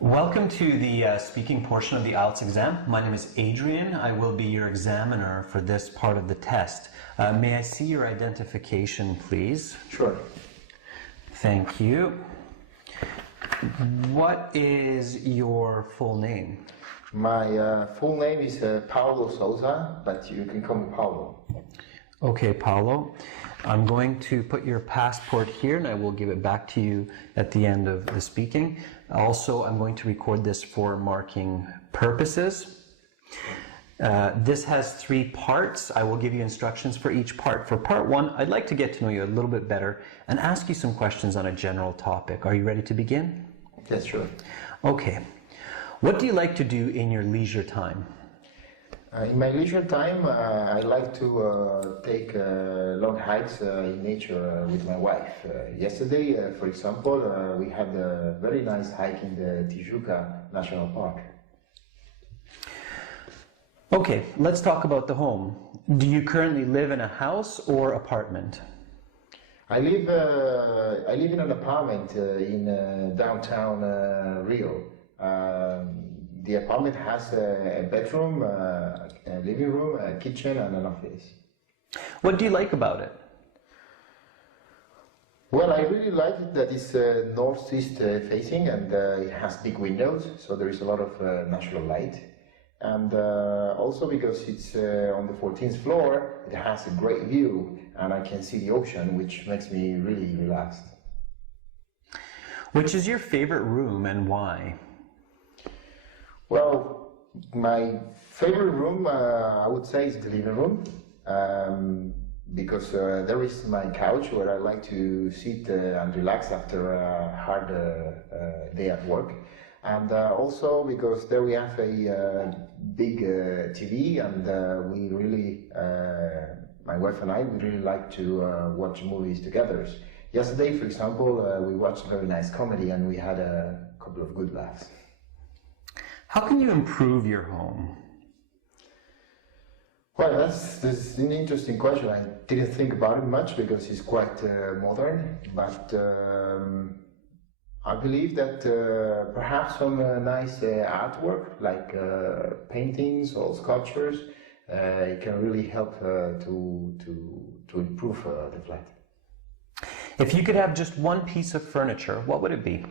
Welcome to the speaking portion of the IELTS exam. My name is Adrian. I will be your examiner for this part of the test. May I see your identification, please? Sure. Thank you. What is your full name? My full name is Paulo Souza, but you can call me Paulo. Okay, Paulo. I'm going to put your passport here and I will give it back to you at the end of the speaking. Also, I'm going to record this for marking purposes. This has 3 parts. I will give you instructions for each part. For part 1, I'd like to get to know you a little bit better and ask you some questions on a general topic. Are you ready to begin? Yes, sure. Okay. What do you like to do in your leisure time? In my leisure time, I like to take long hikes in nature with my wife. Yesterday, for example, we had a very nice hike in the Tijuca National Park. Okay, let's talk about the home. Do you currently live in a house or apartment? I live in an apartment in downtown Rio. The apartment has a bedroom, a living room, a kitchen, and an office. What do you like about it? Well, I really like it that it's northeast facing, and it has big windows, so there is a lot of natural light. And also because it's on the 14th floor, it has a great view, and I can see the ocean, which makes me really relaxed. Which is your favorite room and why? Well, my favorite room, I would say, is the living room, because there is my couch where I like to sit and relax after a hard day at work. And also because there we have a big TV, and we really, my wife and I, we really like to watch movies together. Yesterday, for example, we watched a very nice comedy and we had a couple of good laughs. How can you improve your home? Well, that's an interesting question. I didn't think about it much because it's quite modern, but I believe that perhaps some nice artwork like paintings or sculptures it can really help to improve the flat. If you could have just one piece of furniture, what would it be?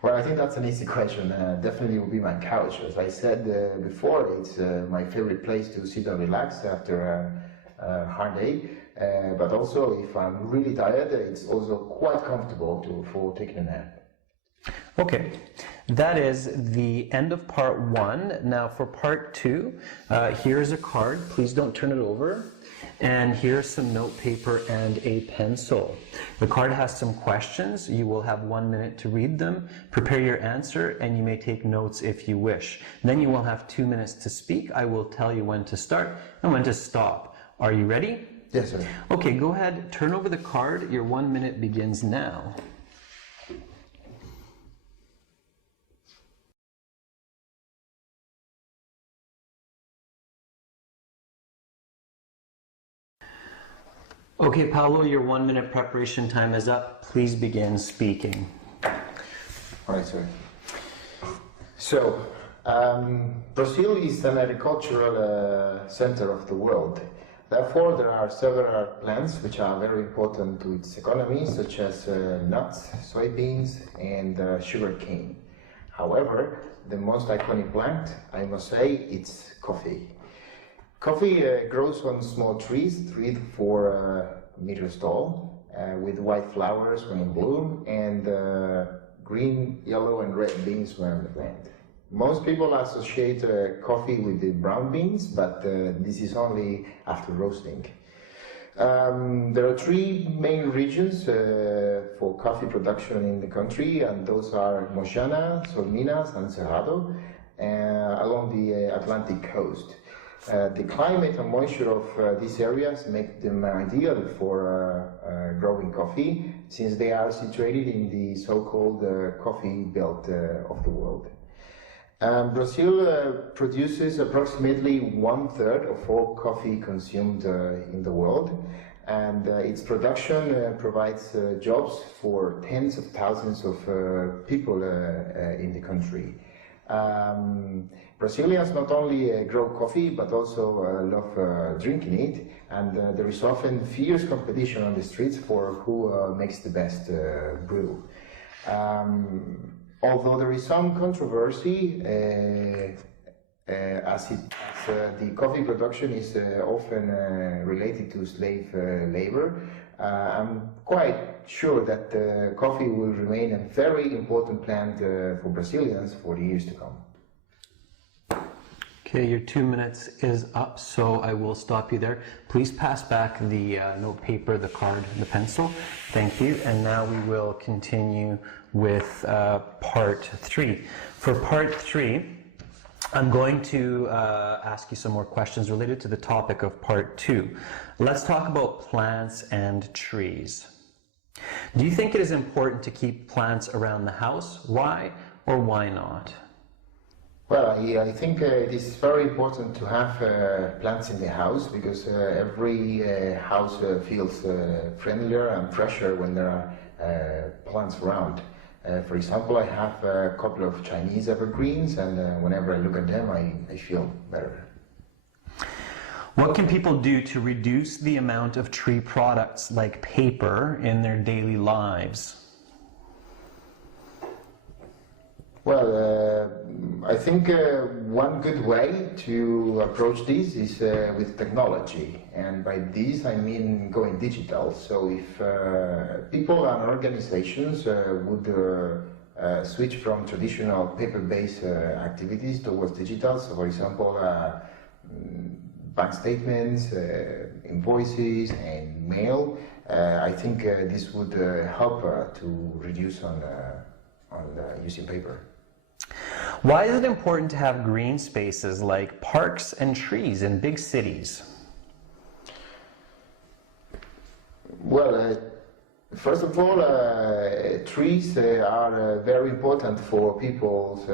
Well, I think that's an easy question. Definitely would be my couch. As I said before, it's my favorite place to sit and relax after a hard day. But also, if I'm really tired, it's also quite comfortable for taking a nap. Okay, that is the end of part 1. Now for part 2, here's a card. Please don't turn it over. And here's some note paper and a pencil. The card has some questions. You will have 1 minute to read them, prepare your answer, and you may take notes if you wish. Then you will have 2 minutes to speak. I will tell you when to start and when to stop. Are you ready? Yes, sir. Okay, go ahead, turn over the card. Your 1 minute begins now. Okay, Paulo, your 1 minute preparation time is up. Please begin speaking. All right, sir. So, Brazil is an agricultural center of the world. Therefore, there are several plants which are very important to its economy, such as nuts, soybeans, and sugarcane. However, the most iconic plant, I must say, it's coffee. Coffee grows on small trees, 3 to 4 meters tall, with white flowers when in bloom, and green, yellow, and red beans when on the plant. Most people associate coffee with the brown beans, but this is only after roasting. There are 3 main regions for coffee production in the country, and those are Mochana, Solminas, and Cerrado, along the Atlantic coast. The climate and moisture of these areas make them ideal for growing coffee, since they are situated in the so-called coffee belt of the world. Brazil produces approximately 1/3 of all coffee consumed in the world, and its production provides jobs for tens of thousands of people in the country. Brazilians not only grow coffee but also love drinking it, and there is often fierce competition on the streets for who makes the best brew. Although there is some controversy, as the coffee production is often related to slave labor, I'm quite sure that coffee will remain a very important plant for Brazilians for the years to come. Okay, your 2 minutes is up, so I will stop you there. Please pass back the note paper, the card, the pencil. Thank you. And now we will continue with part 3. For part 3, I'm going to ask you some more questions related to the topic of part 2. Let's talk about plants and trees. Do you think it is important to keep plants around the house? Why or why not? Well, I think it is very important to have plants in the house, because every house feels friendlier and fresher when there are plants around. For example, I have a couple of Chinese evergreens, and whenever I look at them, I feel better. What can people do to reduce the amount of tree products like paper in their daily lives? Well, I think one good way to approach this is with technology, and by this I mean going digital. So if people and organizations would switch from traditional paper-based activities towards digital, so for example bank statements, invoices and mail, I think this would help to reduce on using paper. Why is it important to have green spaces like parks and trees in big cities? Well, first of all, trees are very important for people's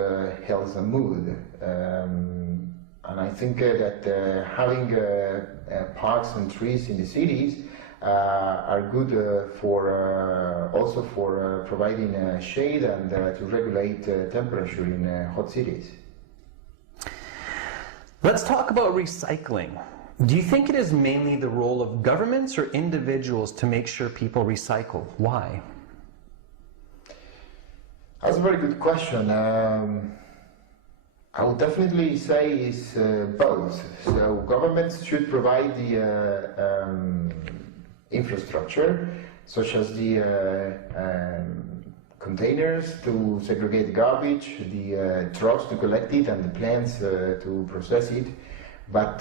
health and mood. And I think that having parks and trees in the cities are good for also for providing shade and to regulate temperature in hot cities. Let's talk about recycling. Do you think it is mainly the role of governments or individuals to make sure people recycle? Why? That's a very good question. I would definitely say it's both. So governments should provide the infrastructure, such as the containers to segregate garbage, the trucks to collect it, and the plants to process it. But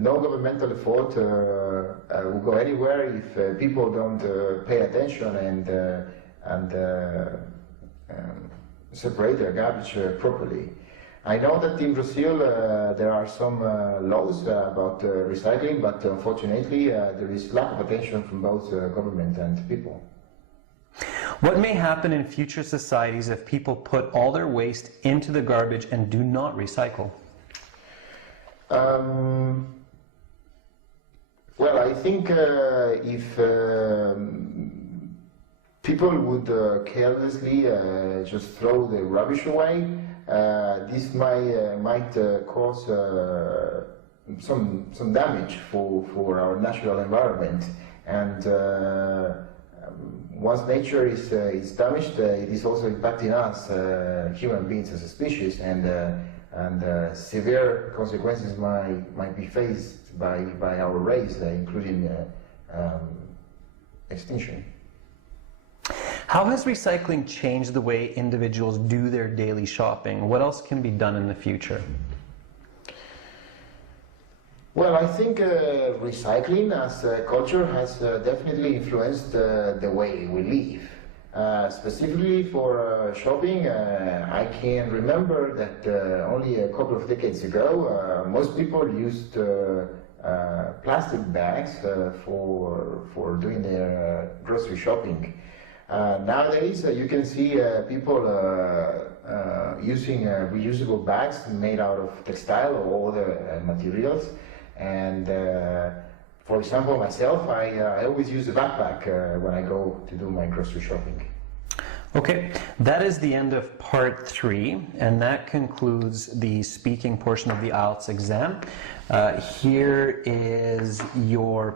no governmental effort will go anywhere if people don't pay attention and separate their garbage properly. I know that in Brazil there are some laws about recycling, but unfortunately there is lack of attention from both government and people. What may happen in future societies if people put all their waste into the garbage and do not recycle? Well, I think if people would carelessly just throw the rubbish away, this might cause some damage for our natural environment. And once nature is damaged, it is also impacting us, human beings as a species, and severe consequences might be faced by our race, including extinction. How has recycling changed the way individuals do their daily shopping? What else can be done in the future? Well, I think recycling as a culture has definitely influenced the way we live. Specifically for shopping, I can remember that only a couple of decades ago, most people used plastic bags for doing their grocery shopping. Nowadays, you can see people using reusable bags made out of textile or other materials. And For example, myself, I always use a backpack when I go to do my grocery shopping. Okay, that is the end of part 3, and that concludes the speaking portion of the IELTS exam. Here is your